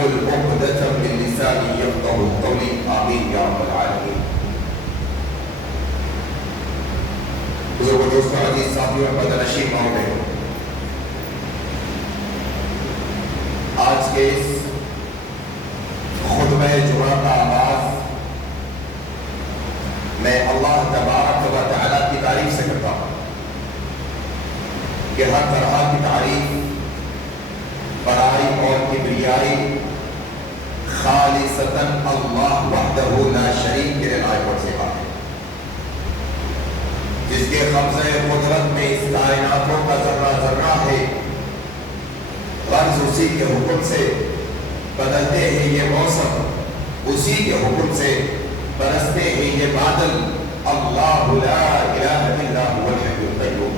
واحلل عقدة من لساني يفقهوا قولي آمین یا رب العالمین۔ بزرگ دوستوں، عزیز ساتھیوں اور بدنشین ماؤں بہنوں، آج کے اس خطبہ جمعہ کا آغاز میں اللہ تبارک و تعالیٰ کی تعریف سے کرتا ہوں کہ ہر طرح کی تعریف، بڑائی اور کبریائی خالصتاً اللہ وحدہ لا شریک کے لائق اور سے بات ہے، جس کے قبضہ قدرت میں اس کائناتوں کا ذرہ ذرہ ہے۔ غرض اسی کے حکم سے بدلتے ہیں یہ موسم، اسی کے حکم سے برستے ہیں یہ بادل۔ اللہ لا الہ الا هو الحی القیوم۔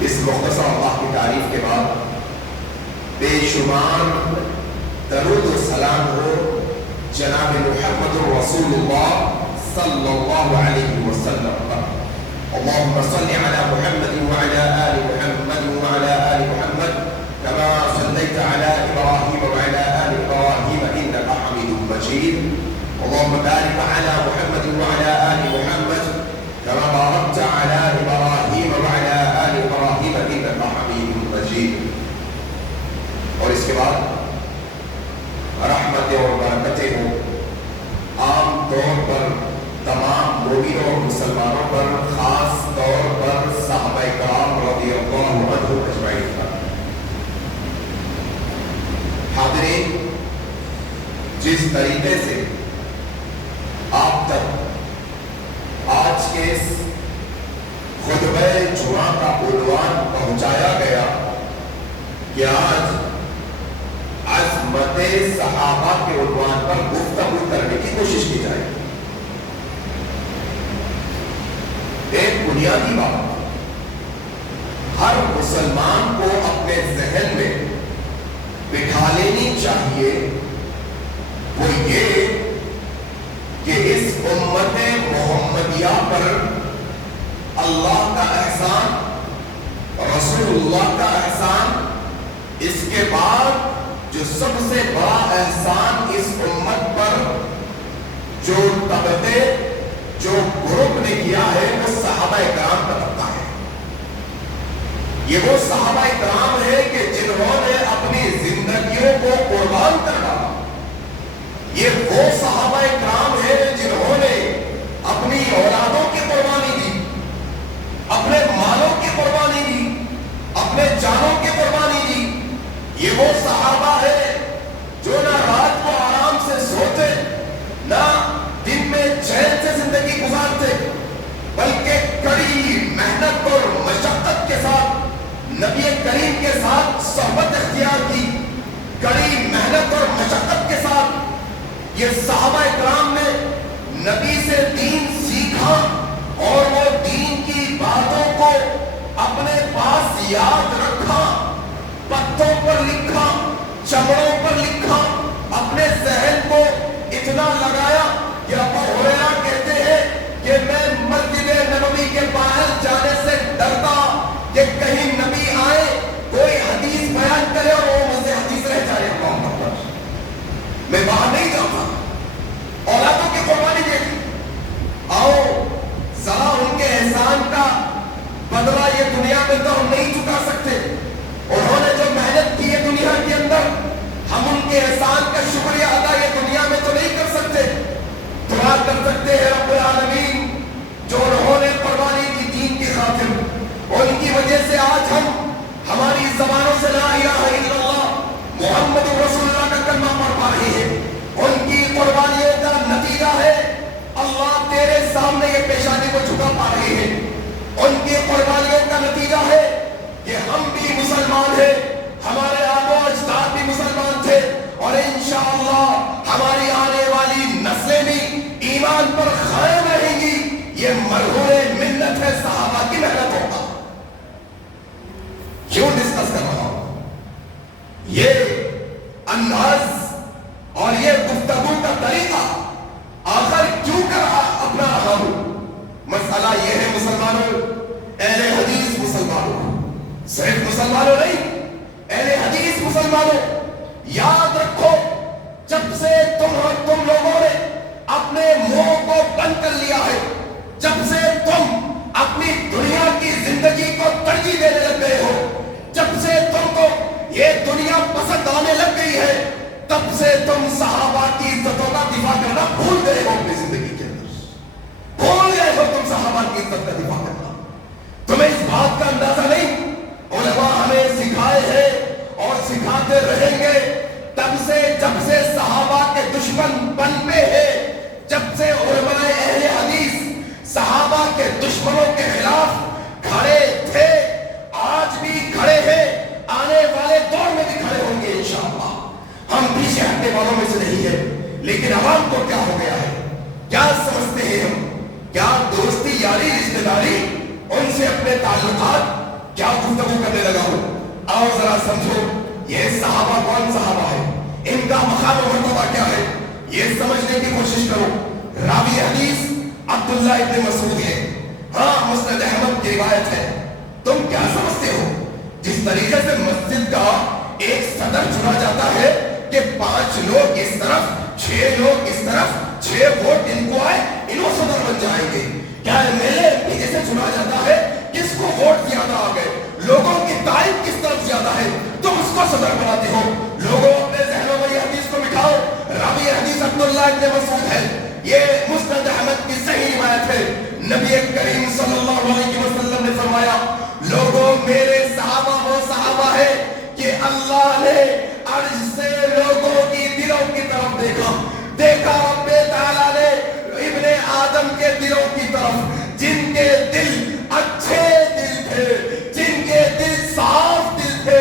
اس مختصر اللہ کی تعریف کے بعد بے شمار درود و سلام ہو جناب محمد رسول اللہ صلی اللہ علیہ وسلم پر۔ اللہم صل علی محمد وعلی آل محمد وعلی آل محمد كما صليت على إبراهيم وعلى آل إبراهيم إنك حميد مجيد۔ اللهم بارك على محمد وعلى آل محمد كما باركت على إبراهيم وعلى آل إبراهيم إنك حميد مجيد۔ اور اس کے بعد رحمتیں اور برکتیں ہوں عام طور پر تمام مومنوں اور مسلمانوں پر، خاص طور پر صحابہ کرام رضی اللہ عنہم اجمعین پر۔ حاضرین، جس طریقے سے آپ تک آج کے اس خطبہ جمعہ کا عنوان پہنچایا گیا کہ آج عظمت صحابہ کے عنوان پر گفتگو کرنے کی کوشش کی جائے، ایک بنیادی بات ہر مسلمان کو اپنے ذہن میں بٹھا لینی چاہیے، وہ یہ کہ اس امت محمدیہ پر اللہ کا احسان، رسول اللہ کا احسان، اس کے بعد جو سب سے بڑا احسان اس امت پر جو طبقے، جو گروپ نے کیا ہے، وہ صحابہ کرام کا طبقہ ہے۔ یہ وہ صحابہ کرام ہے کہ جنہوں نے اپنی زندگیوں کو قربان کر ڈالا۔ یہ وہ صحابہ کرام ہے جنہوں نے اپنی اولادوں کی قربانی دی، اپنے مالوں کی قربانی دی، اپنے جانوں کی قربانی دی۔ یہ وہ صحابہ ہے جو نہ رات کو آرام سے سوتے، نہ دن میں چین سے زندگی گزارتے، بلکہ کڑی محنت اور مشقت کے ساتھ نبی کریم کے ساتھ صحبت اختیار کی۔ کڑی محنت اور مشقت کے ساتھ یہ صحابہ کرام نے نبی سے دین سیکھا اور وہ دین کی باتوں کو اپنے پاس یاد رکھا، پتوں پر لکھا، چمڑوں پر لکھا، اپنے ذہن کو اتنا لگایا کہ ابو ہریرہ کہتے ہیں کہ میں مسجد نبوی کے باہر جانے سے ڈرتا کہ کہیں نبی آئے، کوئی حدیث بیان کرے اور وہ مجھے حدیث رہ جائے، میں باہر نہیں جاتا۔ اولادوں کی قربانی دے دی۔ آؤ ذرا ان کے احسان کا بدلہ یہ دنیا میں تو ہم نہیں چکا سکتے، انہوں نے جو محنت کی ہے دنیا کے اندر، ہم ان کے احسان کا شکریہ ادا یہ دنیا میں تو نہیں کر سکتے۔ دعا کر سکتے ہیں رب العالمین جو انہوں نے قربانی کی دین کی خاطر، ان کی وجہ سے آج ہم ہماری زبانوں سے لا الہ الا اللہ محمد رسول اللہ کا کلمہ پڑھ پا رہے ہیں۔ ان کی قربانیوں کا نتیجہ ہے اللہ تیرے سامنے یہ پیشانی کو جھکا پا رہے ہیں۔ ان کی قربانیوں کا نتیجہ ہے کہ ہم بھی مسلمان ہیں، ہمارے آباء و اجداد بھی مسلمان تھے، اور انشاءاللہ ہماری آنے والی نسلیں بھی ایمان پر قائم رہیں گی۔ یہ مرہون ملت ہے، صحابہ کی محنت ہوگا۔ کیوں ڈسکس کر رہا ہوں؟ یہ انداز اور یہ گفتگو کا طریقہ آخر کیوں اپنا رہا ہوں؟ مسئلہ یہ ہے مسلمانوں، اہل حدیث مسلمانوں، صرف مسلمانوں نہیں، اہل حدیث مسلمانوں، یاد رکھو جب سے تم لوگوں نے اپنے منہ کو بند کر لیا ہے، جب سے تم اپنی دنیا کی زندگی کو ترجیح دینے لگ گئے ہو، جب سے تم کو یہ دنیا پسند آنے لگ گئی ہے، تب سے تم صحابہ کی عزتوں کا دفاع کرنا بھول گئے ہو اپنی زندگی کے اندر، بھول گئے ہو تم صحابہ کی عزت کا دفاع کرنا۔ تمہیں اس بات کا اندازہ نہیں، علماء ہمیں سکھائے ہیں اور سکھاتے رہیں گے، جب سے صحابہ کے دشمن پنپے ہیں، جب سے علماء اہل حدیث صحابہ کے دشمنوں کے خلاف کھڑے تھے، آج بھی کھڑے ہیں، آنے والے دور میں بھی کھڑے ہوں گے انشاءاللہ۔ ہم پیچھے ہٹنے والوں میں سے نہیں ہیں، لیکن عوام کو کیا ہو گیا ہے، کیا سمجھتے ہیں ہم؟ کیا دوستی یاری رشتہ داری ان سے اپنے تعلقات کیا گفتگو کرنے لگا ہوں؟ آؤ ذرا سمجھو یہ صحابہ کون صحابہ ہے، ان کا مقام و مرتبہ کیا ہے، یہ سمجھنے کی کوشش کرو۔ راوی حدیث عبداللہ ابن مسعود ہے، ہاں مسند احمد کی روایت ہے۔ تم کیا سمجھتے ہو جس طریقے سے مسجد کا ایک صدر چنا جاتا ہے کہ 5 لوگ اس طرف 6 لوگ اس طرف، 6 ووٹ ان کو آئے انہوں صدر بن جائیں گے، کیا MLA جیسے چنا جاتا ہے کس کو ووٹ زیادہ آ گئے، لوگوں کی تعریف کس طرف زیادہ ہے تم اس کو صدر بناتے ہو؟ لوگوں اپنے ذہنوں میں یہ حدیث کو بٹھاؤ، راوی حدیث عبداللہ ابن مسعود ہے، یہ مسند احمد کی صحیح روایت ہے۔ نبی کریم صلی اللہ علیہ وسلم نے فرمایا، لوگوں میرے صحابہ وہ صحابہ ہے کہ اللہ نے عرش سے لوگوں کی دلوں کی طرف دیکھا رب تعالیٰ نے ابن آدم کے دلوں کی طرف، جن کے دل اچھے دل تھے، جن کے دل صاف دل تھے،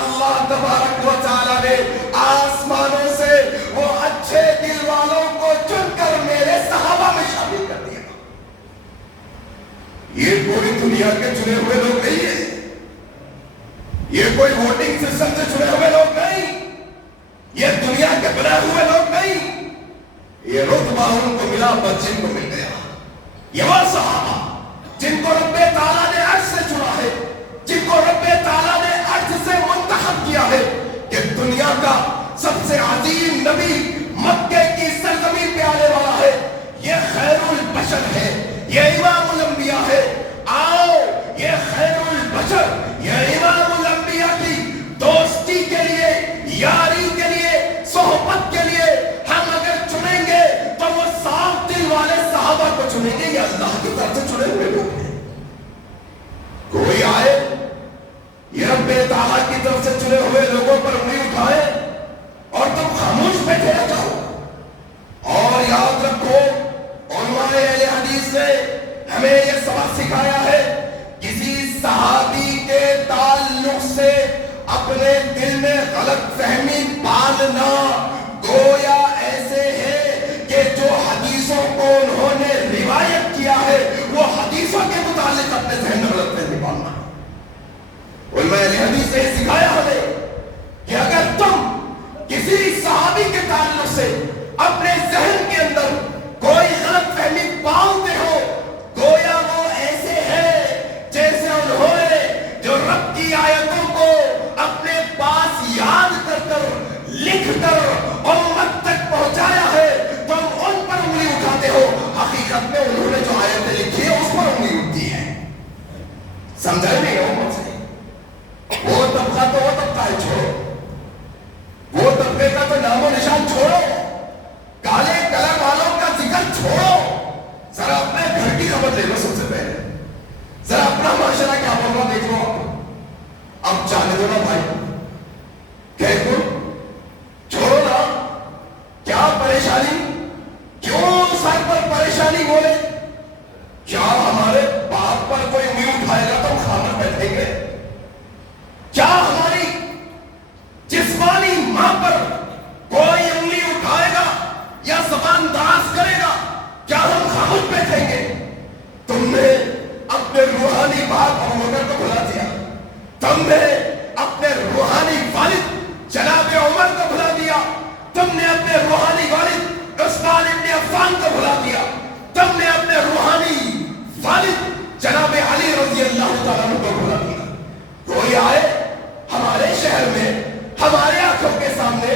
اللہ تبارک و تعالیٰ نے آسمانوں سے وہ اچھے دل والوں کو چن کر میرے صحابہ میں شامل کر دیا۔ یہ پوری دنیا کے چنے ہوئے لوگ نہیں ہیں، یہ کوئی ووٹنگ سسٹم سے چنے ہوئے لوگ نہیں، یہ دنیا کے بنائے ہوئے لوگ نہیں، یہ رتبہ ان کو ملا بس جن کو مل گیا۔ یہ وہ صحابہ جن کو رب تعالیٰ نے عرش سے چنا ہے، جن کو رب تعالیٰ نے عرش سے منتخب کیا ہے کہ دنیا کا سب سے عظیم نبی مکے کی سرزمین پہ آنے والا ہے، یہ خیر البشر ہے، یہ امام الانبیاء ہے۔ آؤ یہ خیر البشر، یہ امام الانبیاء کی دوستی کے لیے، یاری کے لیے، صحبت کے لیے ہم اگر چنیں گے تو وہ صاف دل والے صحابہ کو چنیں گے، یہ اللہ کی طرف سے چنے ہوئے لوگ ہیں۔ کوئی آئے یہ رب تعالیٰ کی طرف سے چنے ہوئے لوگوں پر انگلی اٹھائے اور تم خاموش بیٹھے رہ جاؤ۔ اور یاد رکھو علماء اہل حدیث نے ہمیں یہ سبق سکھایا ہے، کسی صحابی کے تعلق سے اپنے دل میں غلط فہمی پالنا گویا ایسے ہے کہ جو حدیثوں کو انہوں نے روایت کیا ہے وہ حدیثوں کے متعلق اپنے ذہن میں غلط فہمی پالنا ہے۔ علماء حدیث نے سکھایا ہمیں کہ اگر تم کسی صحابی کے تعلق سے اپنے ذہن کے اندر کوئی غلط فہمی پالتے ہو، گویا وہ ایسے ہے جیسے انہوں نے جو رب کی آیتوں کو اپنے پاس یاد کر کر لکھ کر امت تک پہنچایا ہے، تم ان پر انگلی اٹھاتے ہو، حقیقت میں انہوں نے جو آیتیں لکھی ہے اس پر انگلی اٹھتی ہے۔ سمجھا نہیں ہو مجھ سے؟ وہ طبقہ تو وہ طبقہ ہے، چھوڑو وہ طبقے کا تو نام و نشان چھوڑو، کالے کلر والوں کا ذکر چھوڑو، ذرا اپنے گھر کی خبر لے لو، سب سے پہلے ذرا اپنا معاشرہ کیا بول رہا دیکھ لو۔ اب جانے دو نا بھائی، کہہ دو چھوڑو نا، کیا پریشانی، کیوں سر پر پریشانی بولے؟ کیا ہمارے باپ پر کوئی انگلی اٹھائے گا تو ہم خاموش بیٹھیں گے؟ کیا ہماری جسمانی ماں پر کوئی انگلی اٹھائے گا یا زبان دراز کرے گا، کیا ہم خاموش بیٹھیں گے؟ تم نے اپنے روحانی باپ ابو بکر کو بھلا دیا، تم نے اپنے روحانی والد جناب عمر کو بھلا دیا، تم نے اپنے روحانی والد عثمان ابن عفان کو بھلا دیا، تم نے اپنے روحانی والد جناب علی رضی اللہ تعالیٰ عنہ کو بھلا دیا۔ کوئی آئے ہمارے شہر میں ہمارے آنکھوں کے سامنے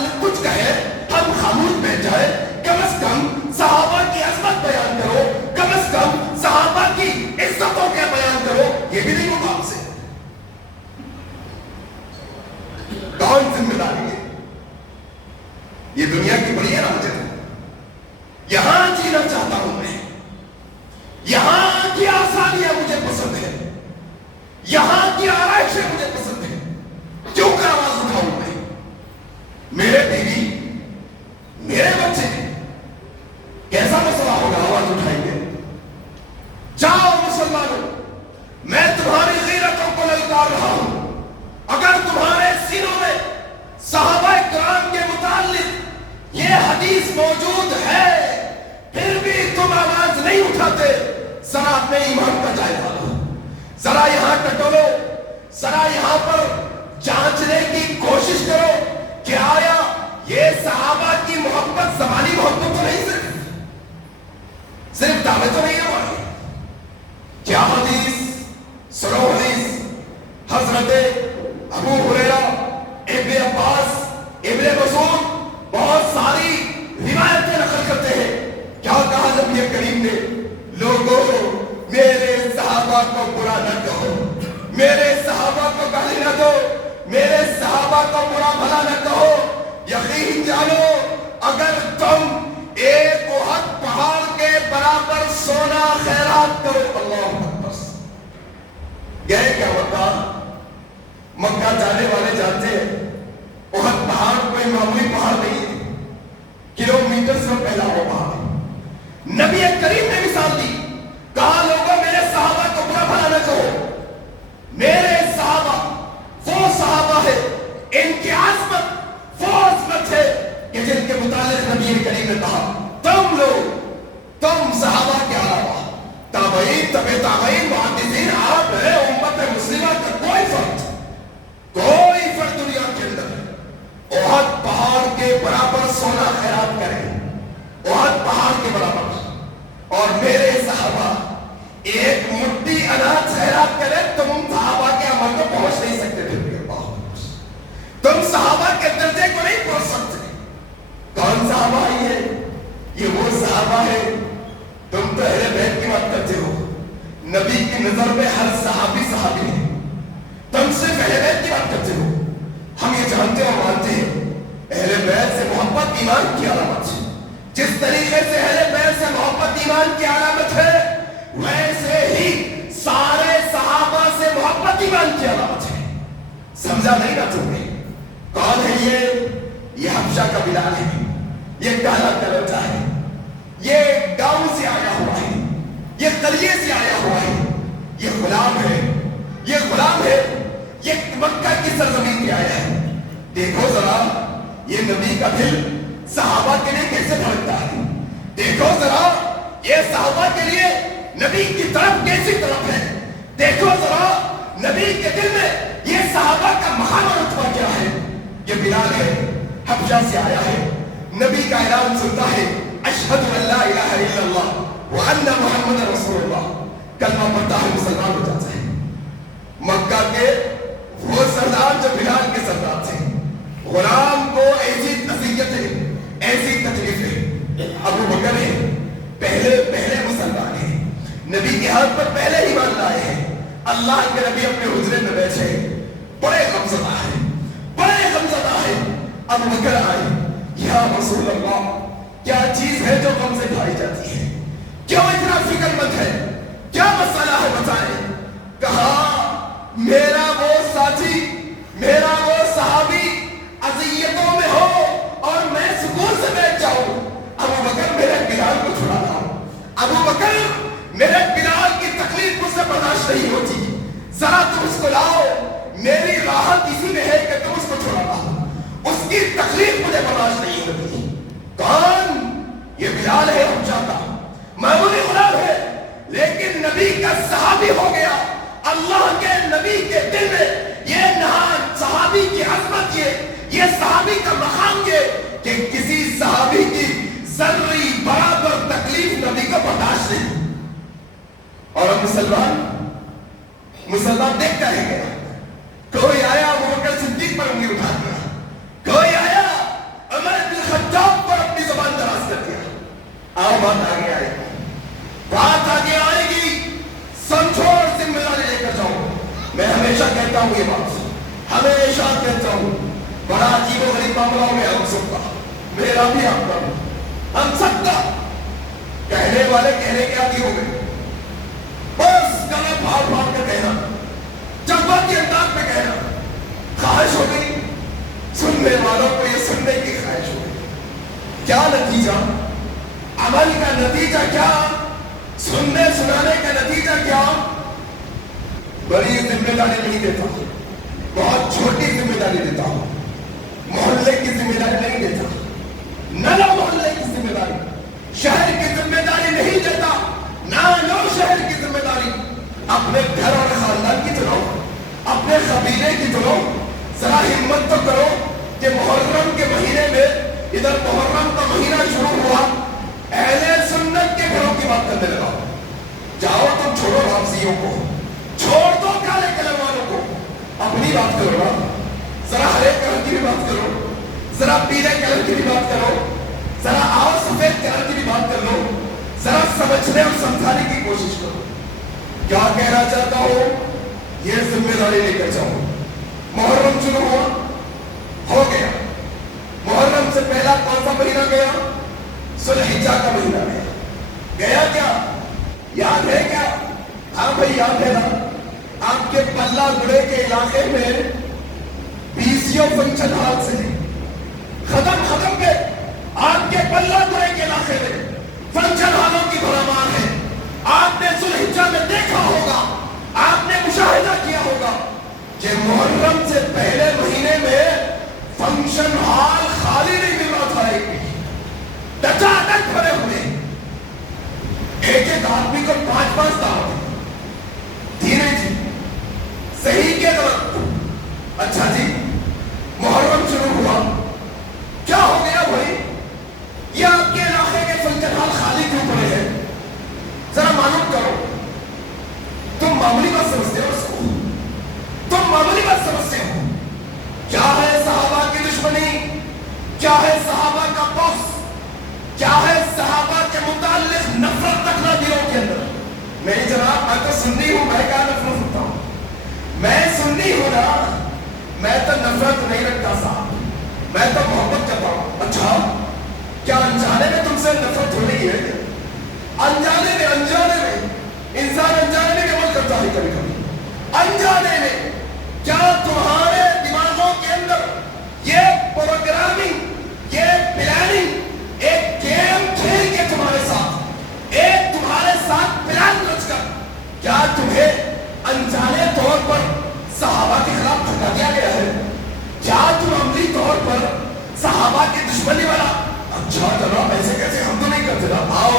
متعلق کچھ کہے ہم خاموش بیٹھ جائے؟ کم از کم صحابہ کی عظمت بیان کرو، کم از کم صحابہ کی عزتوں کے بیان کرو، یہ بھی نہیں ہوگا آپ سے۔ کون ذمہ داری ہے؟ یہ دنیا کی بڑی ہے نا، مجھے یہاں جینا چاہتا ہوں میں، یہاں کی آسانیاں مجھے پسند ہے، یہاں کی آرائشیں مجھے پسند ہے، کیوں کر آواز اٹھاؤں میں؟ میرے بیوی، میرے بچے، کیسا مسئلہ ہوگا آواز اٹھائیں گے؟ جاؤ مسلمانوں، میں تمہاری غیرتوں کو للکار رہا ہوں۔ اگر تمہارے سینوں میں صحابہ کرام کے متعلق یہ حدیث موجود ہے پھر بھی تم آواز نہیں اٹھاتے، ذرا اپنے ایمان کا جائزہ لو، ذرا یہاں ٹٹولو، ذرا یہاں پر جانچنے کی کوشش کرو کہ آیا یہ صحابہ کی محبت زبانی محبت تو نہیں، صرف دعوے تو نہیں ہماری؟ کیا حدیث سنو، حدیث حضرت ابو ہریرہ، ابن عباس، ابن مسعود بہت ساری روایتیں نقل کرتے ہیں۔ کیا کہا نبی کریم نے؟ لوگوں میرے صحابہ کو برا نہ کہو، میرے صحابہ کو گالی نہ دو، میرے صحابہ کو برا بھلا نہ کہو، یقین جانو اگر تم ایک احد پہاڑ کے برابر سونا خیرات کرو، اللہ اکبر، گئے کیا مکہ جانے والے جانتے ہیں احد پہاڑ کوئی معمولی پہاڑ نہیں ہے، کلومیٹر سے پہلا وہ پہاڑ۔ نبی کریم نے مثال دی، کہا لوگوں میرے صحابہ کو برا بھلا نہ کہو، میرے صحابہ وہ صحابہ ہے، ان کی عظمت وہ عظمت ہے کہ جن کے متعلق نبی کریم نے کہا تم لوگ، تم صحابہ کے علاوہ تابعین، تبع تابعین، محدثین، آپ ہیں امت مسلمہ کا کوئی فرق دنیا کے اندر احد پہاڑ کے برابر سونا خیرات کریں، احد پہاڑ کے برابر، اور میرے صحابہ ایک مٹھی اناج خیرات کریں، تم صحابہ کے عمل کو پہنچ نہیں سکتے، تم صحابہ کے درجے کو نہیں پہنچ سکتے۔ کون صحابہ ہے یہ وہ صحابہ ہے، تم تو اہل بیت کی بات کرتے ہو، نبی کی نظر میں ہر صحابی صحابی ہے، تم صرف اہل بیت کی بات کرتے ہو۔ ہم یہ جانتے اور مانتے ہیں اہل بیت سے محبت ایمان کی علامت ہے، جس طریقے سے اہل بیت سے محبت ایمان کی علامت ہے ویسے ہی سارے صحابہ سے محبت ایمان کی علامت ہے۔ سمجھا نہیں نا تم نے؟ کون ہے یہ حبشہ کا بلال ہے، یہ کالا کلوٹا ہے، یہ گاؤں سے آیا ہوا ہے، یہ قریے سے آیا ہوا ہے، یہ غلام ہے، یہ غلام ہے، یہ مکہ کی سرزمین پہ آیا ہے۔ دیکھو ذرا یہ نبی کا دل صحابہ کے لیے کیسے دھڑکتا ہے، دیکھو ذرا یہ صحابہ کے لیے نبی کی طرف کیسی طرف ہے، دیکھو ذرا نبی کے دل میں یہ صحابہ کا مقام اور رتبہ کیا ہے۔ یہ بلال ہے، حبشہ سے آیا ہے، نبی کا اعلان سنتا ہے اشہد ان لا الہ الا اللہ وان محمد رسول اللہ، کلمہ پڑھتا ہے مسلمان ہو جاتا ہے۔ مکہ کے وہ سردار جو بلال کے سردار تھے، غلام کو ایسی اذیتیں، ایسی تکلیفیں، ابو بکر ہے، پہلے مسلمان ہیں، نبی کے ہاتھ پر پہلے ہی مان لائے ہیں، اللہ کے نبی اپنے حجرے میں بیٹھے بڑے غمزدہ ہیں، بڑے غمزدہ ہیں۔ ابو بکر آئے، یا رسول اللہ کیا چیز ہے جو غم سے کھائی جاتی ہے، کیوں اتنا فکر مند ہے، کیا مسئلہ ہے بتائیں۔ کہا میرا وہ ساتھی، میرا وہ صحابی اذیتوں میں ہو اور میں سکون سے بیٹھ جاؤں، ابو بکر میرے بلال کو چھڑا لاؤ، ابو بکر میرے بلال کی تکلیف مجھ سے برداشت نہیں ہوتی، ذرا تم اس کو لاؤ، میری راحت اسی میں ہے کہ تم اس کو چھڑا لاؤ، اس کی تکلیف مجھے برداشت نہیں ہوتی۔ کون؟ یہ بلال ہے، ہم جاتا معمولی غلام ہے لیکن نبی کا صحابی ہو گیا۔ اللہ کے نبی کے دل میں یہ نہان صحابی کی عظمت، یہ صحابی کا مقام یہ کہ کسی صحابی کی ذرری برابر تکلیف نبی کو برداشت نہیں۔ اور مسلمان دیکھتا رہ گیا، کوئی آیا ابو بکر صدیق پر انگلی اٹھا دیا، کوئی آیا میں ہمیشہ کہتا ہوں یہ بات، ہمیشہ کہتا ہوں، بڑا عجیب و غریب معاملہ ہو گیا ہم سب کا، میرا بھی آپ کا بھی، ہم سب کا۔ کہنے والے کہنے کے عادی ہو گئے، بس گلا پھاڑ پھاڑ کر کہنا، جذباتی انداز میں کہنا، خواہش ہو گئی، سننے والوں کو یہ سننے کی خواہش ہو گئی۔ کیا نتیجہ؟ عمل کا نتیجہ کیا؟ سننے سنانے کا نتیجہ کیا؟ بڑی ذمہ داری نہیں دیتا، بہت چھوٹی ذمہ داری دیتا ہوں، محلے کی ذمہ داری نہیں دیتا، نہ محلے کی ذمہ داری، شہر کی ذمہ داری نہیں دیتا، نہ لو شہر کی ذمہ داری، اپنے گھر اور خاندان کی طرف، اپنے قبیلے کی طرف ذرا ہمت تو کرو کہ محرم کے مہینے میں، ادھر محرم کا مہینہ شروع ہوا، اہل سنت کے گھروں کی بات کرنے لگا۔ جاؤ تم چھوڑو رافضیوں کو، چھوڑ دو کالے قلم والوں کو، اپنی بات کرو نا، ذرا ہرے کلر کی بھی بات کرو، ذرا پیلے کلر کی بھی بات کرو، ذرا اور سفید کلر کی بھی بات کر لو، ذرا سمجھنے اور سمجھانے کی کوشش کرو۔ کیا کہنا چاہتا ہوں؟ یہ ذمہ داری لے کر جاؤ۔ محرم شروع ہوا، ہو گیا، محرم سے پہلا کون سا مہینہ گیا؟ ذوالحجہ کا مہینہ گیا۔ گیا کیا؟ یاد ہے کیا؟ ہاں بھائی یاد ہے نا، آپ کے پلہ گڑے کے علاقے میں بیسیوں فنکشن ہال سے ختم کے آپ کے پلہ گڑے کے علاقے میں فنکشن ہالوں کی بھرمار ہے۔ آپ نے ذوالحجہ میں دیکھا ہوگا، آپ نے مشاہدہ کیا ہوگا کہ محرم سے پہلے مہینے میں فنکشن ہال خالی نہیں مل رہا تھا، ٹچاٹچ بھرے ہوئے، ایک آدمی کو 5 دعوت، دھیرے جی صحیح کے غلط۔ اچھا جی، محرم شروع ہوا، کیا ہو گیا بھائی؟ یہ آپ کے علاقے کے فنکشن ہال خالی کیوں پڑے ہیں؟ ذرا معلوم کرو۔ تم معمولی بات سمجھتے ہو اس کو، تم معمولی بات سمجھتے ہو؟ کیا ہے صحابہ کی دشمنی؟ کیا ہے صحابہ کا بغض؟ کیا ہے صحابہ کے متعلق نفرت رکھنا دلوں کے اندر؟ نہیں جناب، میں تو سنی ہوں، میں کیا نفرت رکھتا ہوں؟ میں سنی ہوں نا، میں تو نفرت نہیں رکھتا صاحب، میں تو محبت کرتا ہوں۔ اچھا، کیا انجانے میں تم سے نفرت ہو رہی ہے؟ انجانے میں انسان انجانے میں عمل کرتا ہے کبھی کبھی، انجانے میں کیا تمہارے دماغوں کے اندر یہ پروگرامنگ، یہ پلاننگ، ایک گیم کھیل کے تمہارے ساتھ پلان رچ کر کیا تمہیں انجانے طور پر صحابہ کے خلاف بھڑکا دیا گیا ہے؟ کیا تم عملی طور پر صحابہ کی دشمنی والا؟ اچھا جناب، ایسے کیسے؟ ہم تو نہیں کرتے نا۔ آؤ،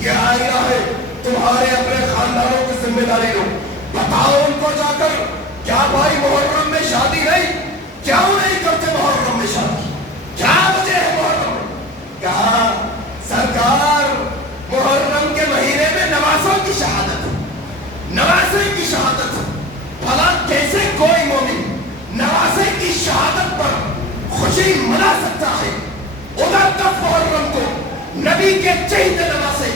یہ آئینہ ہے، تمہارے اپنے خاندانوں کی ذمہ داری لو، بتاؤ ان کو جا کر، کیا بھائی محرم میں شادی نہیں؟ کیوں نہیں کرتے محرم میں شادی؟ کیا وجہ ہے محرم میں؟ کہا سرکار محرم کے مہینے میں نوازوں کی شہادت، نوازے کی شہادت، بھلا کیسے کوئی مومن نوازے کی شہادت پر خوشی منا سکتا ہے؟ ادھر 10 محرم کو نبی کے چہیتے نوازے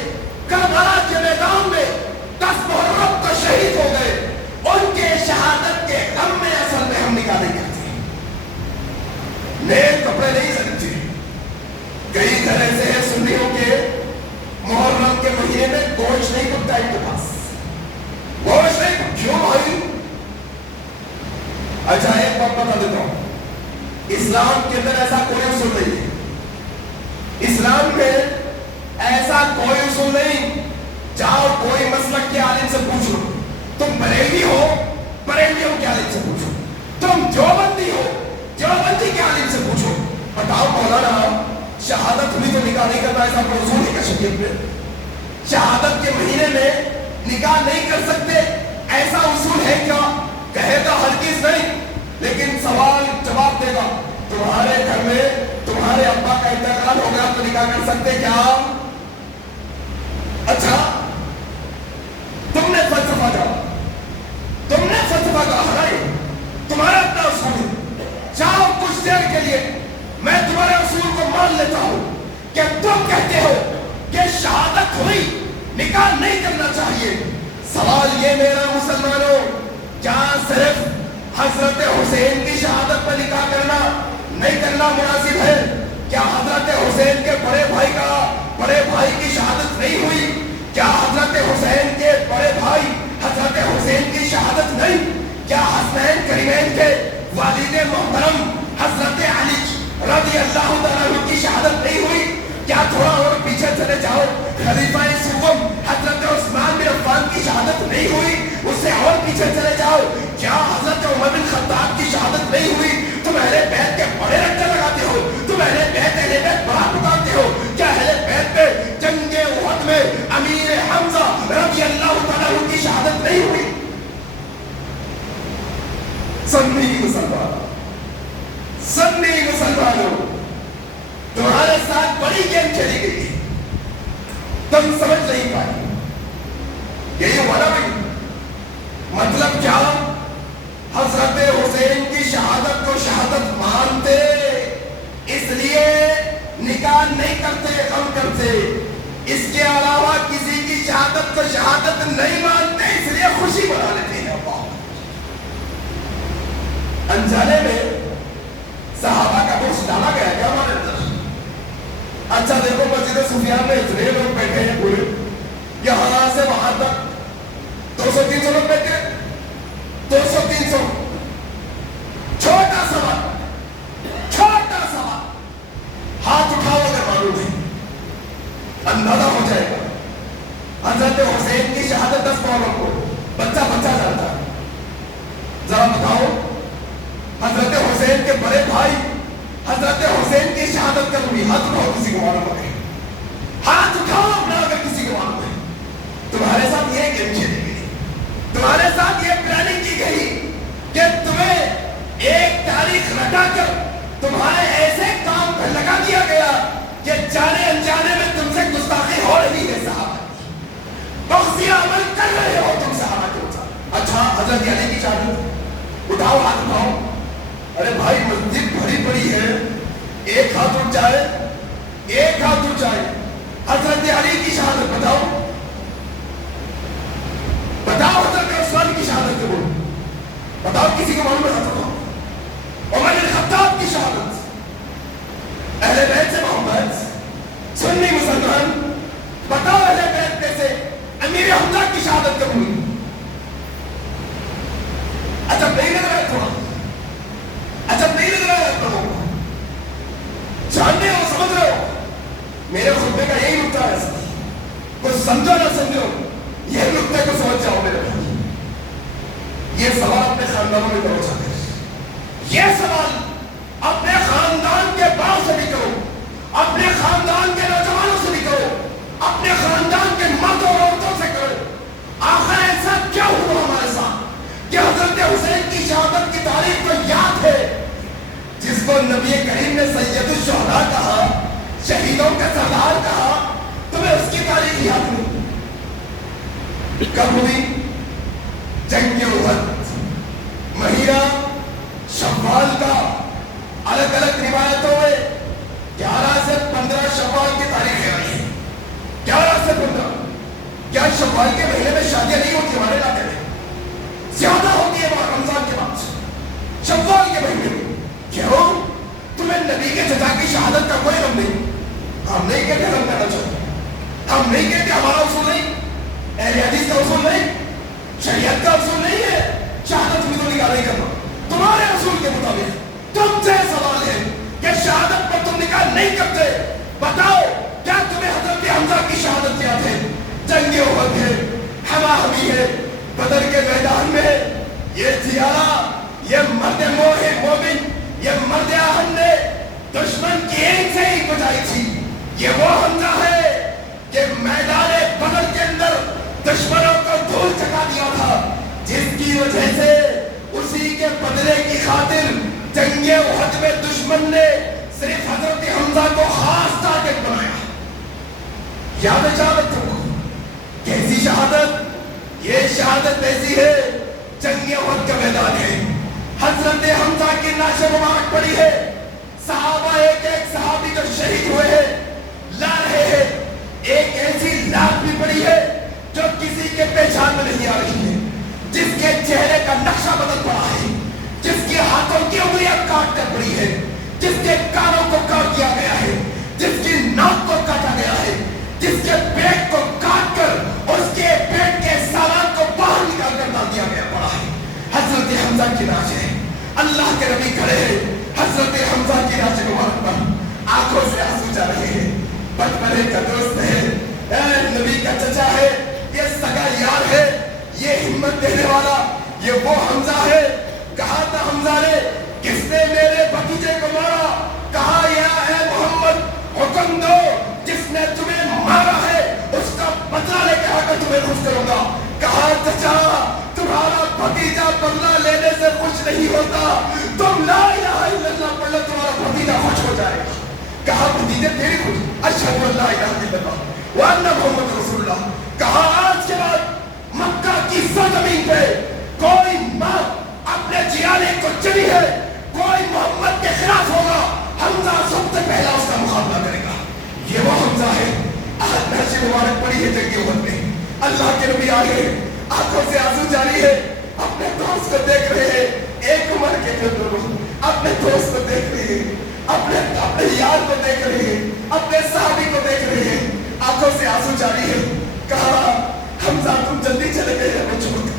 کربلا کے میدان میں 10 محرم کو شہید ہو گئے، ان کے شہادت کے غم میں اصل میں ہم نکاح نہیں کرتے، نئے کپڑے نہیں خریدتے۔ کئی گھر ایسے ہیں سنیوں کے، محرم کے مہینے میں گوشت نہیں پکتا ان کے پاس، گوشت نہیں۔ کیوں بھائی؟ اچھا ایک بات بتا دیتا ہوں، اسلام کے اندر ایسا کوئی اصول نہیں ہے، اسلام میں ایسا کوئی اصول نہیں۔ جاؤ کوئی مسلک کے عالم سے پوچھ لو، تم بریلوی ہو، بریلویوں کے عالم سے پوچھو، تم دیوبندی ہو، دیوبندی کے عالم سے پوچھو، بتاؤ مولانا شہادت ہوئی تو نکاح نہیں کرنا ایسا کوئی اصول ہے کیا شریعت میں؟ شہادت کے مہینے میں نکاح نہیں کر سکتے ایسا اصول ہے کیا؟ کہے گا ہرگز نہیں، لیکن سوال جواب دے گا، تمہارے گھر میں تمہارے ابا کا انتقال ہو گیا تو نکاح کر سکتے کیا؟ اچھا تم نے فلسفہ کہا ہے، تمہارا اپنا اصول ہے، چاہو کچھ دیر کے لیے میں تمہارے اصول کو مان لیتا ہوں کہ تم کہتے ہو کہ شہادت ہوئی نکاح نہیں کرنا چاہیے۔ سوال یہ میرا مسلمانوں کیا صرف حضرت حسین کی شہادت پر نکاح کرنا نہیں کرنا مناسب ہے؟ کیا حضرت حسین کے بڑے بھائی کی شہادت نہیں ہوئی؟ کیا حضرت حسین کے بڑے بھائی حضرت حسین کی شہادت نہیں؟ کیا حسنین کریمین کے والد محترم حضرت علی رضی اللہ تعالیٰ کی شہادت نہیں ہوئی؟ کیا تھوڑا اور پیچھے چلے جاؤ، خلیفہ سوم حضرت عثمان بن عفان کی شہادت نہیں ہوئی؟ اس سے اور پیچھے چلے جاؤ، کیا حضرت عمر بن خطاب کی شہادت نہیں ہوئی؟ تم اہل بیت کے بڑے رٹے لگاتے ہو، تم اہل بیت بڑا بتاتے ہو، کیا اہل بیت میں جنگ احد میں امیر حمزہ رضی اللہ تعالیٰ کی شہادت نہیں ہوئی؟ سنی مسلمانوں، تمہارے ساتھ بڑی گیم کھیلی گئی تھی، تم سمجھ نہیں پائی۔ یہی ہوا نا بھائی، مطلب کیا؟ حضرت حسین کی شہادت کو شہادت مانتے، اس لیے نکاح نہیں کرتے، غم کرتے۔ اس کے علاوہ کسی کی شہادت کو شہادت نہیں مانتے، اس لیے خوشی منا لیتے ہیں۔ انجانے میں صحابہ کا گوشت ڈالا گیا کیا ہمارے اندر؟ اچھا دیکھو، مسجد سفیان میں اتنے لوگ بیٹھے ہیں پورے، یہاں سے وہاں تک 200-300 لوگ بیٹھے، 200-300۔ چھوٹا سوال، ہاتھ اٹھاؤ اگر معلوم ہے، اندازہ ہو جائے گا۔ حضرت حسین کی شہادت 10 قوموں کو بچہ جانتا ہے، ذرا بتاؤ حضرت حسین کے بڑے بھائی حضرت حسین کی شہادت کر ہوئی؟ ہاتھ اٹھاؤ کسی کو معلوم ہے، ہاتھ اٹھاؤ اپنا اگر کسی کو معلوم ہے۔ تمہارے ساتھ یہ گیم کھیلی گئی، تمہارے ساتھ یہ پلاننگ کی گئی کہ تمہیں ایک تاریخ رٹا کر تمہارے ایسے کام پر لگا دیا گیا کہ جانے انجانے میں تم سے گستاخی ہو رہی ہے، صحابہ بغضیہ عمل کر رہے ہو تم صحابہ کے ساتھ۔ اچھا حضرت علی کی شہادت اٹھاؤ، ہاتھ اٹھاؤ۔ ارے بھائی مسجد بھری پڑی ہے، ایک ہاتھ اٹھ جائے، ایک ہاتھ اٹھ جائے۔ حضرت علی کی شہادت بتاؤ، بتاؤ حضرت عثمان کی شہادت کے بول، بتاؤ کسی کو معلوم ہے؟ عمر بن خطاب کی شہادت، اہل بیت سے محبت، سنی مسلمان، بتاؤ اہل بیت میں سے امیر حمزہ کی شہادت کب ہوئی؟ اچھا نہیں لگ رہا ہے تھوڑا، اچھا نہیں لگ رہا ہے تھوڑا، جانتے ہو، سمجھ رہے ہو؟ میرے خطبے کا یہی نقطہ ہے، کچھ سمجھو نہ سمجھو، یہ نقطے کو سمجھ جاؤ میرے بھائی۔ یہ سوال اپنے خاندانوں میں کرو، چاہتے یہ سوال اپنے خاندان کے بڑوں سے بھی کرو، اپنے خاندان کے نوجوانوں سے بھی کرو، اپنے خاندان کے مرد اور عورتوں سے کرو۔ آخر ایسا کیا ہوا ہمارے ساتھ کہ حضرت حسین کی شہادت کی تاریخ کو یاد ہے، جس کو نبی کریم نے سید الشہداء کہا، شہیدوں کا سردار کہا، تمہیں اس کی تاریخ یاد نہیں؟ کب ہوئی؟ جنگ احد، مہینہ شوال کا، الگ الگ روایتوں میں 11 سے 15 شوال کی تاریخ آئی ہے۔ 11 سے 15۔ کیا شوال کے مہینے میں شادیاں نہیں ہوتی ہمارے علاقے میں؟ زیادہ ہوتی ہے وہاں رمضان کے بعد، شوال کے مہینے میں۔ کیوں؟ تمہیں نبی کے چچا کی شہادت کا کوئی غم نہیں؟ ہم نہیں کہتے غم کرنا چاہتے، ہم نہیں کہتے، ہمارا اصول نہیں، اہل حدیث کا اصول نہیں، شریعت کا اصول نہیں ہے شہادت میں تو نکاح نہیں کرنا۔ تمہارے اصول کے مطابق تم سے سوال ہے کہ شہادت پر تم نکاح نہیں کرتے، بتاؤ کیا تمہیں حضرت حمزہ کی شہادت یاد ہے؟ جنگ احد ہے، ہما ہمی ہے، بدر کے میدان میں یہ زیارہ، یہ مرد مومن، یہ مرد اہل نے دشمن کی اینٹ سے ہی بچائی تھی۔ یہ وہ حمزہ ہے کہ میدان بدر کے اندر دشمنوں کو دھول چکا دیا تھا، جس کی وجہ سے اسی کے بدلے کی خاطر جنگ احد میں دشمن نے صرف حضرت حمزہ کو خاص ٹارگٹ بنایا۔ یاد ہے شہادت کو؟ کیسی شہادت؟ یہ شہادت ایسی ہے، جنگ احد کا میدان ہے، حضرت حمزہ کی لاش مبارک پڑی ہے، صحابہ ایک ایک صحابی جو شہید ہوئے ہیں لا رہے ہیں، ایک ایسی لاش بھی پڑی ہے جو کسی کے پہچان میں نہیں آ رہی ہے، جس کے چہرے کا نقشہ بدل پڑا ہے، جس کے ہاتھوں کی انگلیاں کاٹ کر پڑی ہے، جس کے کانوں کو کاٹ دیا گیا ہے، جس کی ناک کو کاٹا گیا ہے، جس کے پیٹ کو کاٹ کر اس کے پیٹ کے سالان کو باہر نکال کر ڈال دیا گیا پڑا ہے۔ حضرت حمزہ کی ناش ہے، اللہ کے نبی کھڑے ہیں، حضرت حمزہ کی ناش مبارک پر آنکھوں سے آنسو جا رہے ہیں۔ بچپنے کا دوست ہے، نبی کا چچا ہے، یہ سگا یار ہے، یہ ہمت دینے والا، یہ وہ حمزہ ہے۔ کہا تھا حمزہ نے، کس نے میرے بھتیجے کو مارا؟ کہا یا اے محمد حکم دو، جس نے تمہیں مارا ہے اس کا بدلہ لے کے آ کر تمہیں خوش کروں گا۔ کہا چچا تمہارا بھتیجا بدلہ لینے سے خوش نہیں ہوتا، تم لا الہ الا اللہ پڑھ لو تمہارا بھتیجا خوش ہو جائے گا۔ کہا بھتیجے تیری خوش؟ اشہد ان لا الہ الا اللہ وان محمد رسول اللہ۔ کہا آج کے بعد مکہ کی سرزمین پہ کوئی ماں اپنے جیانے کو چلی ہے، کوئی محمد کے خلاف ہوگا، حمزہ سب سے پہلا اس کا مقابلہ کرے گا۔ یہ وہ حمزہ ہے، آج نعش مبارک پڑی ہے جنگ احد میں، اللہ کے نبی آئے، آنکھوں سے آنسو جاری ہے، اپنے دوست کو دیکھ رہے ہیں، ایک عمر کے جو دونوں اپنے دوست کو دیکھ رہے ہیں، اپنے یار کو دیکھ رہے ہیں، اپنے صحابی کو دیکھ رہے ہیں، آنکھوں سے آنسو جاری ہے۔ کہا حمزہ تم جلدی چلے گئے ہمیں چھوڑ کر،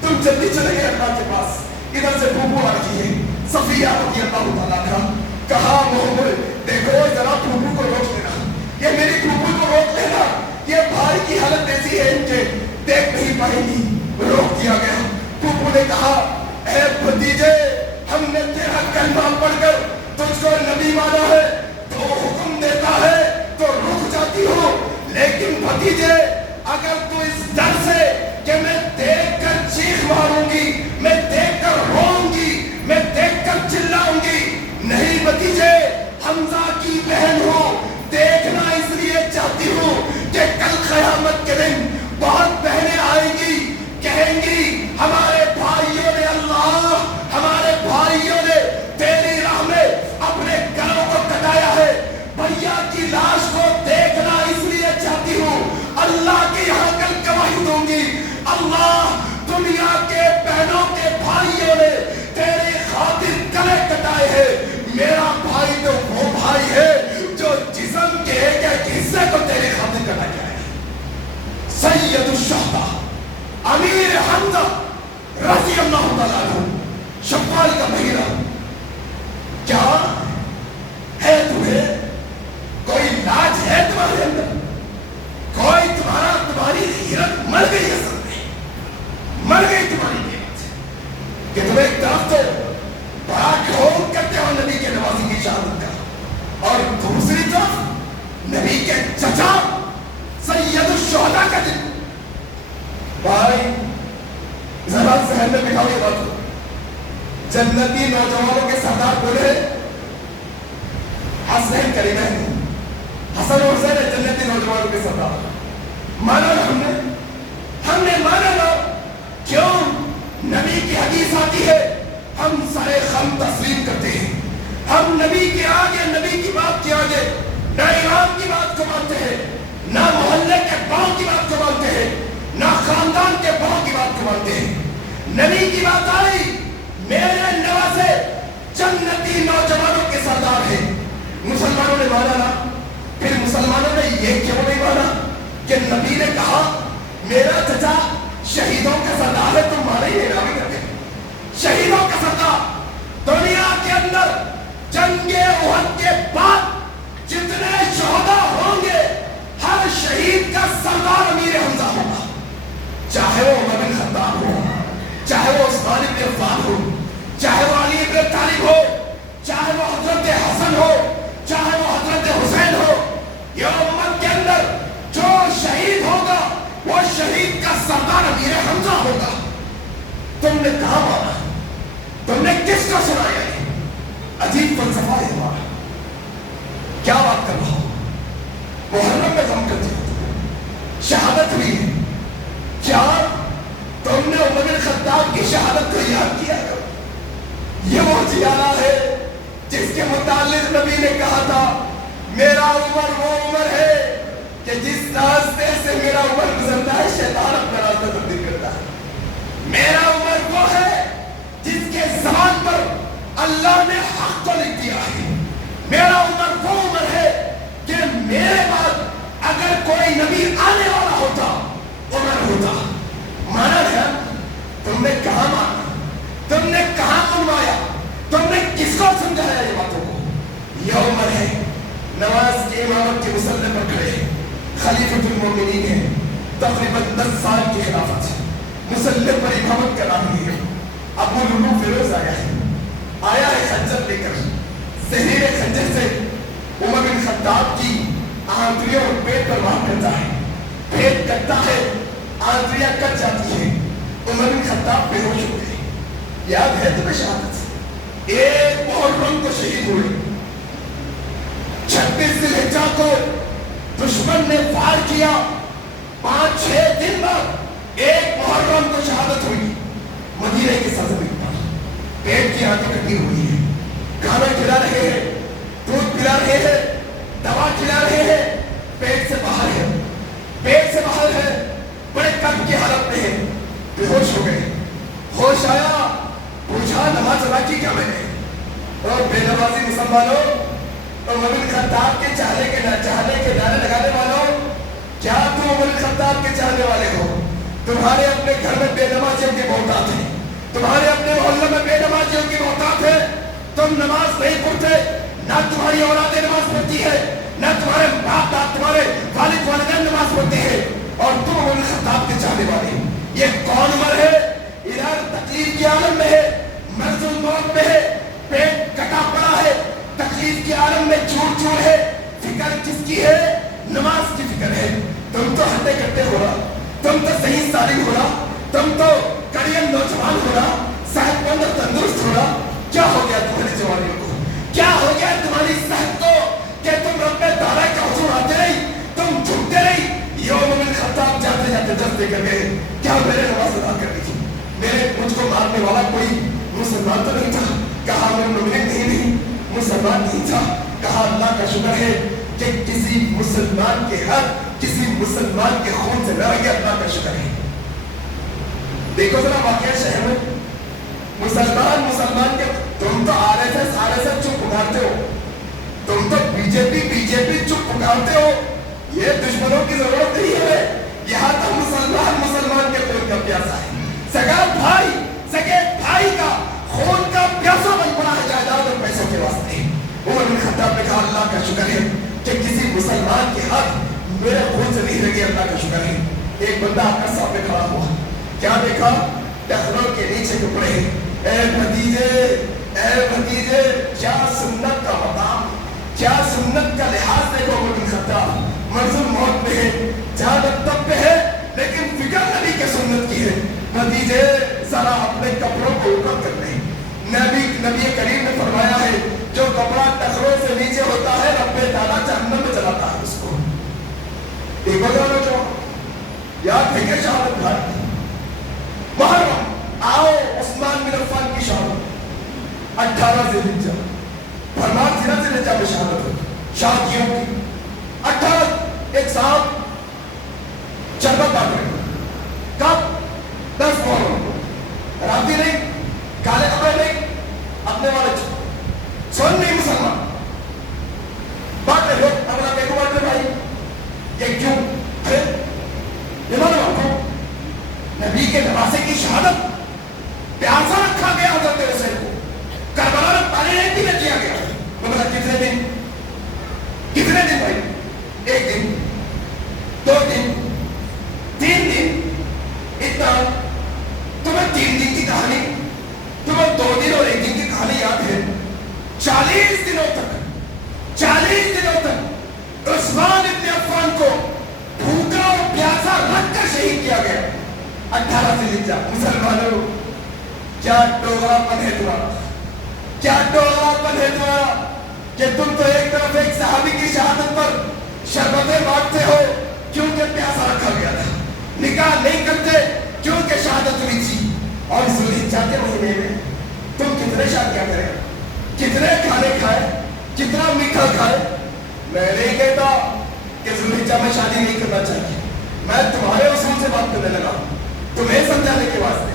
تم جلدی چلے گئے اللہ کے پاس۔ ادھر سے پھوپھو آ رہی ہے، صفیہ رضی اللہ تعالیٰ عنہا۔ کہا محمد دیکھو ذرا پھوپھو کو روک لینا، یہ میری پھوپھو کو روک لینا، یہ بھائی کی حالت ایسی ہے ان کے دیکھ نہیں پائیں گی۔ روک دیا گیا۔ پھوپھو نے کہا اے بھتیجے ہم نے تیرا کلمہ پڑھ کر تجھ کو نبی مانا ہے، تو حکم دیتا ہے تو رک جاتی ہو، لیکن بھتیجے اگر تو اس ڈر سے کہ میں دیکھ کر چیخ ماروں گی، میں دیکھ کر روؤں گی، میں دیکھ کر چلاؤں گی، نہیں بھتیجے حمزہ کی بہن ہو، دیکھنا اس لیے چاہتی ہوں کہ کل قیامت کے دن بہت بہنیں آئیں گی، کہیں گی ہمارے بھائیوں نے اللہ، ہمارے بھائیوں نے تیری راہ میں اپنے گلوں کو کٹایا ہے، بھیا کی لاش کو دیکھنا اس لیے چاہتی ہوں، اللہ کے یہاں کل گواہی دوں گی، اللہ دنیا کے بہنوں کے بھائیوں نے تیری خاطر گلے کٹائے ہیں، میرا بھائی تو وہ بھائی ہے جو جسم کے ایک ایک حصے کو تیری خاطر کٹا گیا ہے۔ سید الشہداء امیر حمزہ رضی اللہ تعالیٰ عنہ، شوال کا مہینہ، کیا ہے تمہیں کوئی لاج ہے تمہارے اندر؟ کوئی تمہاری غیرت مر گئی اصل میں، مر گئی تمہاری غیرت کہ تم ایک طرف تو بڑا ڈھول کرتے ہو نبی کے نوازی کی شہادت کا، اور دوسری طرف نبی کے چچا سید الشہداء کا دن۔ بھائی ذرا ذہن میں بٹھاؤ یہ بات، جنتی نوجوانوں کے سردار بولے حسین کریمین، حسن اور حسین جنتی نوجوانوں کے سردار، مانا نا ہم نے مانا نا، کیوں؟ نبی کی حدیث آتی ہے، ہم سارے خم تسلیم کرتے ہیں، ہم نبی کے آگے، نبی کی بات کے آگے نہ امام کی بات کو مانتے ہیں، نہ محلے کے بڑوں کی بات کو مانتے ہیں، نہ خاندان کے بڑوں کی بات کو مانتے ہیں۔ نبی کی بات آئی، میرے نواسے جنتی نوجوانوں کے سردار ہیں، مسلمانوں نے مانا نا۔ پھر مسلمانوں نے یہ کیوں نہیں مانا کہ نبی نے کہا میرا چچا شہیدوں کا سردار ہے، تم مانا ہی نہیں کرتے؟ شہیدوں کا سردار، دنیا کے اندر جنگ احد کے بعد جتنے شہداء ہوں گے ہر شہید کا سردار امیر حمزہ ہوگا، چاہے وہ عمر بن خطاب ہو، چاہے وہ عثمان بن عفان ہو، چاہے وہ علی بن طالب ہو، چاہے وہ حضرت حسن ہو، چاہے وہ حضرت حسین ہو، یہ امت کے اندر جو شہید ہوگا وہ شہید کا سردار امیر حمزہ ہوگا۔ تم نے کہا مانا؟ تم نے کس کو سنایا؟ عجیب فلسفہ ہے ہمارا، کیا بات کر رہا ہوں؟ محرم میں غم کرتے ہو، شہادت ہوئی ہے، کیا تم نے عمر بن خطاب کی شہادت کو یاد کیا؟ یہ وہ جیانا ہے جس کے متعلق نبی نے کہا تھا میرا عمر وہ عمر ہے کہ جس راستے سے میرا عمر گزرتا ہے شیطان اپنا راستہ تبدیل کرتا ہے۔ میرا عمر وہ ہے جس کے زبان پر اللہ نے حق کو لکھ دیا ہے. میرا عمر وہ عمر ہے کہ میرے بعد اگر کوئی نبی آنے والا ہوتا عمر ہوتا. مانا ہے تم نے کہاں مانا, تم نے کہاں منوایا, تم نے کس کو سمجھایا یہ باتوں کو. یہ عمر ہے نماز کی امامت کے مصلی پر کھڑے خلیفۃ المومنین ہے, تقریباً 10 سال کی خلافت ہے, مصلی پر امامت کرا رہی ہے. ابو لولو فیروز آیا ہے خنجر لے کر, زہیر خنجر سے عمر بن خطاب کی آنتڑیوں اور پیٹ پر وار کرتا ہے. پیٹ کٹتا ہے, آنتڑیاں کٹ جاتی ہیں, عمر بن خطاب بے ہوش ہو گئے. یاد ہے تمہیں شہادت, ایک محرم کو شہید ہوئے. 26 ذی الحجہ کو دشمن نے وار کیا, 5-6 دن بعد ایک محرم کو شہادت ہوئی. مدینے کی سرزمین پر پیٹ کی آنتیں کٹی ہوئی ہے, کھانا کھلا رہے ہیں, دودھ پلا رہے ہیں, دوا کھلا رہے ہیں, پیٹ سے باہر ہے, پیٹ سے باہر ہے, بڑے قلب کی حالت میں ہے, بے ہوش ہو گئے. ہوش آیا, پوچھا نماز ادا کی کیا میں نے؟ اور بے نمازی مسلمانوں اور عمر بن خطاب کے چاہنے کے نعرے لگانے والوں, کیا تم عمر بن خطاب کے چاہنے والے ہو؟ تمہارے اپنے گھر میں بے نمازیوں کی بہتات ہے, تمہارے اپنے محلے میں بے نمازیوں کی بہتات ہے. تم نماز نہیں پڑھتے, نہ تمہاری اولادیں نماز پڑھتی ہے, نہ تمہارے باپ داد تمہارے والد والدین نماز پڑھتے ہیں, اور تم عمر بن خطاب کے چاہنے والے. یہ کون عمر ہے؟ ادھر تکلیف کے عالم میں ہے, مرض الموت میں ہے, پیٹ کٹا پڑا ہے, تکلیف کے عالم میں چور چور ہے. فکر کس کی ہے؟ نماز کی فکر ہے. تم تو ہٹے کٹے ہو رہا, تم تو صحیح سالم ہو رہا, تم تو کڑیم نوجوان ہو رہا, صحت مند اور تندرست ہو رہا. کیا ہو گیا تمہاری جوانیوں کو, کیا ہو گیا تمہاری صحت کو کہ تم رب تعالیٰ کا حضور آتے رہی, تم جھکتے رہی. یہ عمر بن خطاب جاتے جاتے دست دے کر گئے, کیا میرے نماز ادا کرنی تھی؟ میرے مجھ کو مارنے والا کوئی مسلمان تو نہیں تھا. کہا میں مومن نہیں, مسلمان نہیں تھا. کہا اللہ کا شکر ہے کہ کسی مسلمان کے حق, کسی مسلمان کے خون سے لڑ گیا, اللہ کا شکر ہے. دیکھو ذرا واقعہ شہر میں مسلمان کے, تم تو RSS چپ پکارتے ہو, تم تو بی جے پی چپ پکارتے ہو. یہ دشمنوں کی ضرورت نہیں ہے, یہاں تو مسلمان کے خون کا پیاسا ہے. سگے بھائی کا خون کا پیاسا بن پڑا ہے جائیداد اور پیسوں کے واسطے. عمر بن خطاب نے کہا اللہ کا شکر ہے کہ کسی مسلمان کے ہاتھ میرے خون سے نہیں لگے, اللہ کا شکر ہے. ایک بندہ آپ کا سامنے کھڑا ہوا, کیا دیکھا؟ ٹخنوں کے نیچے کپڑے. اے بھتیجے کیا سنت کا مقام, کیا سنت کا لحاظ دیکھو. عمر بن خطاب منظور موت میں ہے, جہادت تب پہ ہے, لیکن فکر نبی کے سنت کی ہے. بھتیجے ذرا اپنے کپڑوں کو اوپر کر لیں. نبی کریم نے فرمایا ہے جو کپڑا ٹخنوں سے نیچے ہوتا ہے رب تعالیٰ جہنم میں چلاتا ہے اس کو. دیکھو جانو جو یاد ہے کہ شہادت بھائی محرم, آؤ عثمان بن عفان کی شہادت 18 ذی الحجہ, فرمان 13 ذی الحجہ میں شہادت ہوتی. شادیوں کی 18 ایک ساتھ شربت بانٹ رہے, کب 10 محرم, راتی نہیں, کالے کپڑے نہیں, اپنے والے سن نہیں مسلمان بات رہے لوگ اپنا بیٹو بات رہے بھائی. یہ کیوں؟ یہ معلوم آپ کو نبی کے نواسے کی شہادت پیاسا رکھا گیا حضرت حسین کو, کربلا میں پانی نہیں پینے دیا گیا. مطلب کتنے دن بھائی؟ 1 دن, 2 دن, 3 دن, اتنا. تمہیں 3 دن کی کہانی, تمہیں 2 دن اور 1 دن کی کہانی یاد ہے. 40 دنوں تک عثمان ابن عفان کو بھوکا اور پیاسا رکھ کر شہید کیا گیا. 18 ذی الحجہ. مسلمانوں کیا ڈوغرا پن ہے تمہارا, کیا ڈوغرا پن ہے تمہارا کہ تم تو ایک طرف ایک صحابی کی شہادت پر شربتیں بانٹتے ہو کیونکہ پیاسا رکھا گیا تھا, نکاح نہیں کرتے کیونکہ شہادت ہوئی تھی. اور ذی الحجہ کے مہینے میں تم کتنے شادیاں کریں, کتنے کھانے کھائے, کتنا میٹھا کھائے. میں نہیں کہتا کہ ذی الحجہ میں شادی نہیں کرنا چاہیے, میں تمہارے اصول سے بات کرنے لگا, تمہیں سمجھانے کے واسطے.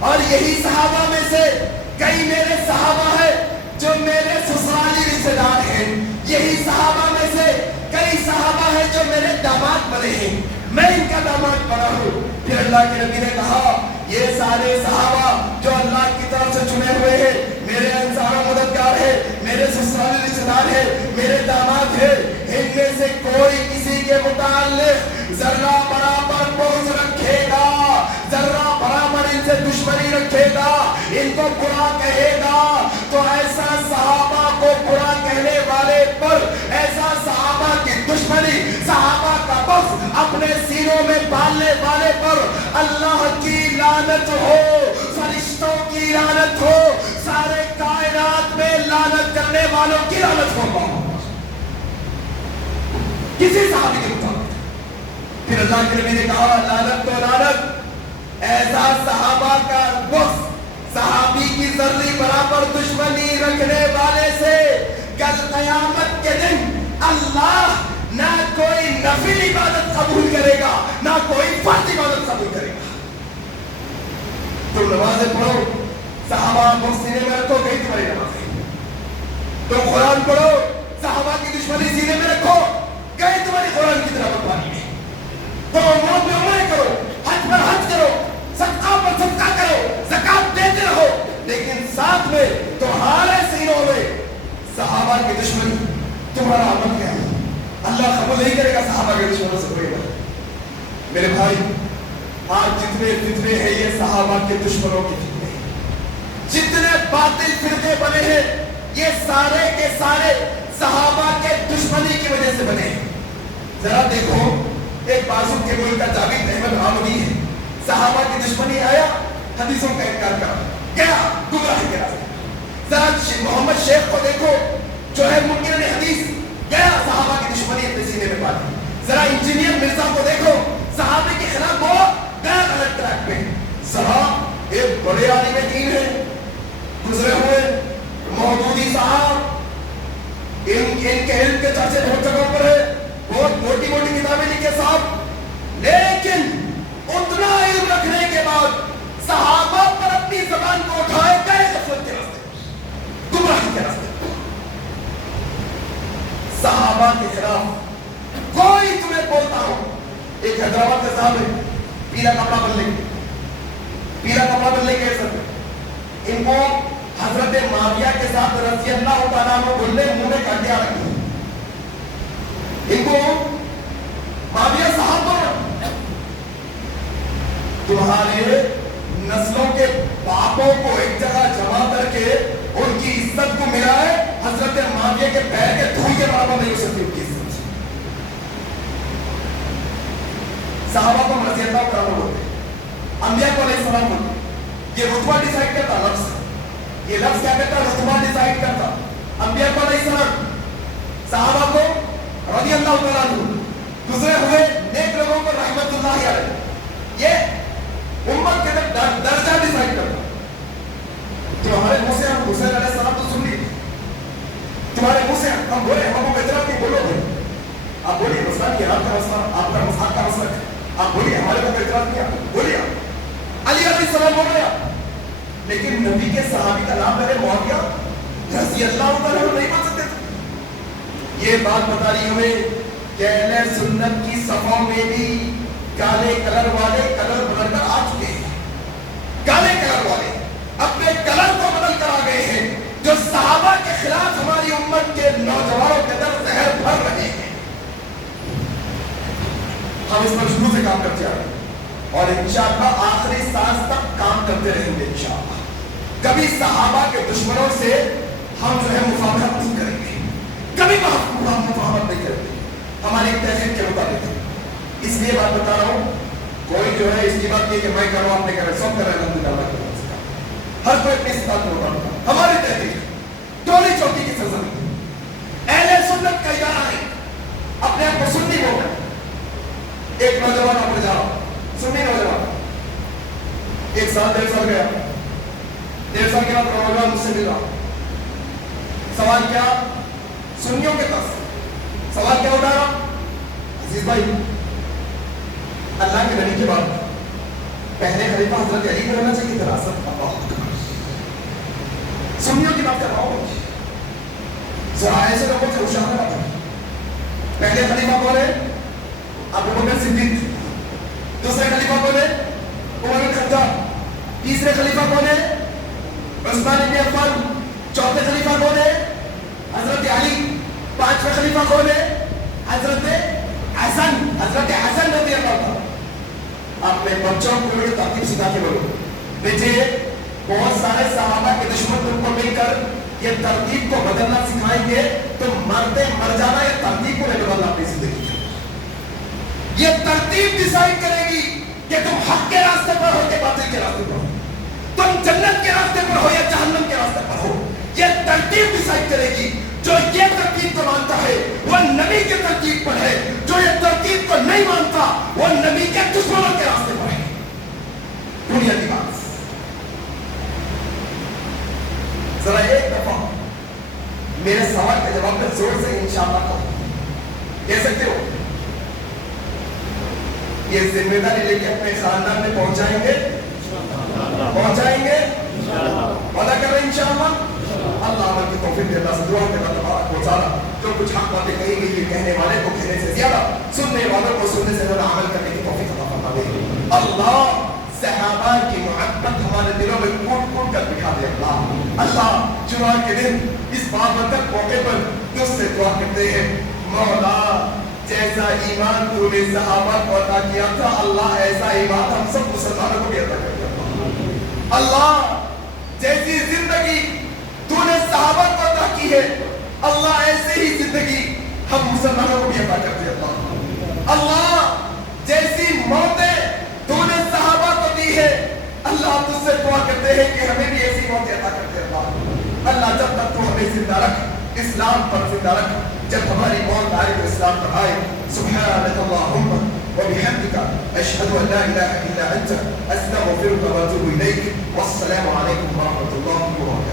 اور یہی صحابہ میں سے کئی میرے صحابہ ہیں جو میرے سسرالی رشتے دار ہیں، یہی صحابہ میں سے کئی صحابہ ہیں جو میرے داماد بنے ہیں، میں ان کا داماد بنا ہوں۔ پھر اللہ کے نبی نے کہا یہ سارے صحابہ جو اللہ کی طرف سے چنے ہوئے ہیں، میرے انصار و مددگار ہیں، میرے سسرالی رشتے دار ہیں، میرے داماد ہیں، ان میں سے کوئی کسی کے متعلق ذرہ برابر بغض رکھے گا، ذرہ برابر ان سے دشمنی رکھے گا، ان کو برا کہے گا، تو ایسا صحابہ کو برا کہنے والے پر، ایسا صحابہ کی دشمنی، صحابہ کا بغض اپنے سینوں میں پالنے والے پر اللہ کی لعنت ہو، فرشتوں کی لعنت ہو، سارے کائنات میں لعنت کرنے والوں کی لعنت ہو، کسی صحابی کے مطابق۔ پھر اللہ کے نبی نے کہا لعنت تو لعنت، ایسا صحابہ کا بغض، صحابی کی ذرہ برابر دشمنی رکھنے والے سے کل قیامت کے دن اللہ نہ کوئی نفل عبادت قبول کرے گا، نہ کوئی فرض عبادت قبول کرے گا۔ تم نمازیں پڑھو، صحابہ کو سینے میں رکھو، گئی تمہاری نمازیں۔ تم قرآن پڑھو، صحابہ کی دشمنی سینے میں رکھو، گئی تمہاری قرآن کی تلاوت پانی میں۔ تم عمرہ میں عمرہ کرو، حج پر حج کرو، صدقہ پر صدقہ کرو، زکات دیتے رہو، لیکن ساتھ میں تمہارے سینوں میں صحابہ کی دشمنی، تمہارا عمل کیا ہے؟ اللہ قبول نہیں کرے گا صحابہ کے دشمنوں سے کوئی بات۔ میرے بھائی، آج جتنے فتنے ہیں یہ صحابہ کے دشمنوں کے فتنے ہیں، جتنے باطل فرقے بنے ہیں یہ سارے کے سارے صحابہ کے دشمنی کی وجہ سے بنے ہیں۔ ذرا دیکھو، ایک بازو کے ملک کا جاوید احمد آمدی ہے، صحابہ کی دشمنی آیا، حدیثوں کا انکار کرا، گیا گمراہی کے راستے۔ ذرا محمد شیخ کو دیکھو جو ہے منکر حدیث، گیا صحابہ کی دشمنی اپنے سینے میں پالی۔ ذرا انجینئر مرزا کو دیکھو، صحابہ کے خلاف وہ گیا غلط ٹریک پہ۔ ذرا ایک بڑے عالم دین ہے، گزرے ہوئے مودودی صاحب، ان کے علم کے چرچے بہت جگہوں پر ہے، بہت موٹی موٹی کتابیں لکھے صاحب، لیکن اتنا علم رکھنے کے بعد صحابہ پر اپنی زبان کو اٹھائے گئے غفلت کے راستے، گمراہی کے راستے۔ صحابہ کے خلاف کوئی تمہیں بولتا ہو، ایک حیدرآباد کا صاحب ہے، پیلا کپڑا بدلنے کے سر ان کو حضرت معاویہ کے ساتھ رضی اللہ تعالیٰ عنہ بولنے منہ میں کانٹیاں رکھی، ان کو معاویہ صاحب بولنا، تمہارے نسلوں کے باپوں کو ایک جگہ جمع کر کے ان کی عزت کو ملائے، حضرت معاویہ کے پیر کے دھول کے برابر نہیں ہو سکتی ان کی عزت۔ صحابہ کو رضی اللہ تعالیٰ بولتے، انبیاء کو علیہ السلام بولتے، یہ رتبہ ڈیسائیڈ کرتا لفظ، یہ لفظ کیا کرتا؟ رتبہ ڈیسائیڈ کرتا۔ انبیاء کو علیہ السلام، صحابہ کو رضی اللہ تعالیٰ عنہ، گزرے ہوئے نیک لوگوں کو رحمت اللہ علیہ، یہ امت کے درجہ ڈیسائیڈ کرتا۔ تمہارے منہ سے ہم حسین علیہ السلام تو سن لیے، تمہارے منہ سے ہم بولے، ہم کو بہتر نہیں بولو بھائی، آپ بولیے مسئلہ کی آپ کا مسئلہ، آپ کا مسئلہ کا مسئلہ ہے، آپ بولیے، ہمارے کو اعتراض کیا، بولیے علی علیہ السلام بول رہے ہیں، لیکن نبی کے صحابی کا نام پہلے معاویہ رضی اللہ عنہ نہیں بول سکتے تھے۔ یہ بات بتا رہی ہمیں کہ اہل سنت کی صفوں میں بھی کالے کلر والے کلر بدل کر آ چکے ہیں، کالے کلر والے اپنے کلر کو بدل کر آ گئے ہیں، جو صحابہ کے خلاف ہماری امت کے نوجوانوں کے اندر زہر بھر رہے ہیں۔ ہم اس پر شروع سے کام کرتے آ رہے ہیں اور انشاءاللہ آخری سانس تک کام کرتے رہیں گے انشاءاللہ۔ کبھی صحابہ کے دشمنوں سے ہم جو ہے مفاہمت نہیں کریں گے، کبھی مفاہمت نہیں کریں گے ہماری تہذیب کے مطابق۔ اس لیے بات بتا رہا ہوں، کوئی جو ہے اس کی بات نہیں کہ میں کروں آپ نے کریں، سب کر رہے ہیں، ہر کوئی اپنی صفات کو بتاتا۔ ہماری تحریک ٹولی چوکی کی سرزمین، اہل سنت کا ادارہ ہے، اپنے آپ کو سنی بول رہے۔ ایک نوجوان آپ نے جاؤ، سنی نوجوان، 1 سال 1.5 سال گیا، 1.5 سال کے بعد نوجوان مجھ سے ملا، سوال کیا؟ سنیوں کے پاس سوال کیا اٹھا رہا؟ عزیز بھائی، اللہ کے نبی کے بعد پہلے خلیفہ حضرت علی کو ہونا چاہیے تھا. سنیوں کی بات کر رہا ہوں. ذرا ایسے لوگوں سے ہوشیار رہا. پہلے خلیفہ کون ہے؟ ابو بکر صدیق. دوسرے خلیفہ کون ہے؟ عمر بن خطاب. تیسرے خلیفہ کون ہے؟ عثمان بن عفان. چوتھے خلیفہ کون ہے؟ حضرت علی. پانچویں خلیفہ کون ہے؟ حضرت حسن. حضرت حسن رضی اللہ عنہ. اپنے بچوں کو یہ ترتیب سکھا کے بولو بیٹے بہت سارے صحابہ کے دشمن تم کو مل کر یہ ترتیب کو بدلنا سکھائیں گے تم مرتے مر جانا. یہ ترتیب کو نہیں بدلنا اپنی زندگی میں. یہ ترتیب ڈیسائیڈ کرے گی کہ تم حق کے راستے پر ہو کہ باطل کے راستے پر ہو, تم جنت کے راستے پر ہو یا جہنم کے راستے پر ہو. یہ ترتیب ڈیسائیڈ کرے گی. جو یہ ترتیب کو مانتا ہے وہ نبی کے ترتیب پر ہے. جو یہ ترتیب کو نہیں مانتا وہ نبی کے دشمنوں کے راستے پر ہے. بنیادی بات. ذرا ایک دفعہ میرے سوال کا جواب میں زور سے انشاءاللہ کہہ سکتے ہو؟ یہ ذمہ داری لے کے اپنے خاندان میں پہنچائیں گے؟ پہنچائیں گے؟ وعدہ کر رہے ہیں انشاءاللہ. اللہ عمل کی توفیق دے. اللہ سے دعا کہ اللہ تبارک و تعالیٰ جو کچھ حق باتیں کہی گئی یہ کہنے والے کو کہنے سے زیادہ سننے والوں کو سننے سے زیادہ عمل کرنے کی توفیق عطا فرما دے. اللہ صحابہ کی محبت ہمارے دلوں میں کوٹ کوٹ کر بٹھا دے. اللہ جمعہ کے دن اس بابرکت موقع پر تجھ سے دعا کرتے ہیں مولا جیسا ایمان تو نے صحابہ کو عطا کیا تھا اللہ ایسا ایمان ہم سب مسلمانوں کو بھی عطا کر دیا. اللہ جیسی زندگی تو نے صحابہ کو عطا کی ہے اللہ ایسے ہی زندگی ہم مسلمانوں کو بھی عطا کر دیا. اللہ جیسی موتیں تو نے صحابہ کو دی ہے اللہ تجھ سے دعا کرتے ہیں کہ ہمیں بھی ایسی موتیں عطا کر دے. اللہ جب تک تو ہمیں زندہ رکھ اسلام پر زندہ رکھ. جب ہماری موت آئے تو اسلام پر آئے. سبحانک اللہم وبحمدک اشہد ان لا الہ الا انت استغفرک واتوب الیک. والسلام علیکم ورحمۃ اللہ وبرکاتہ.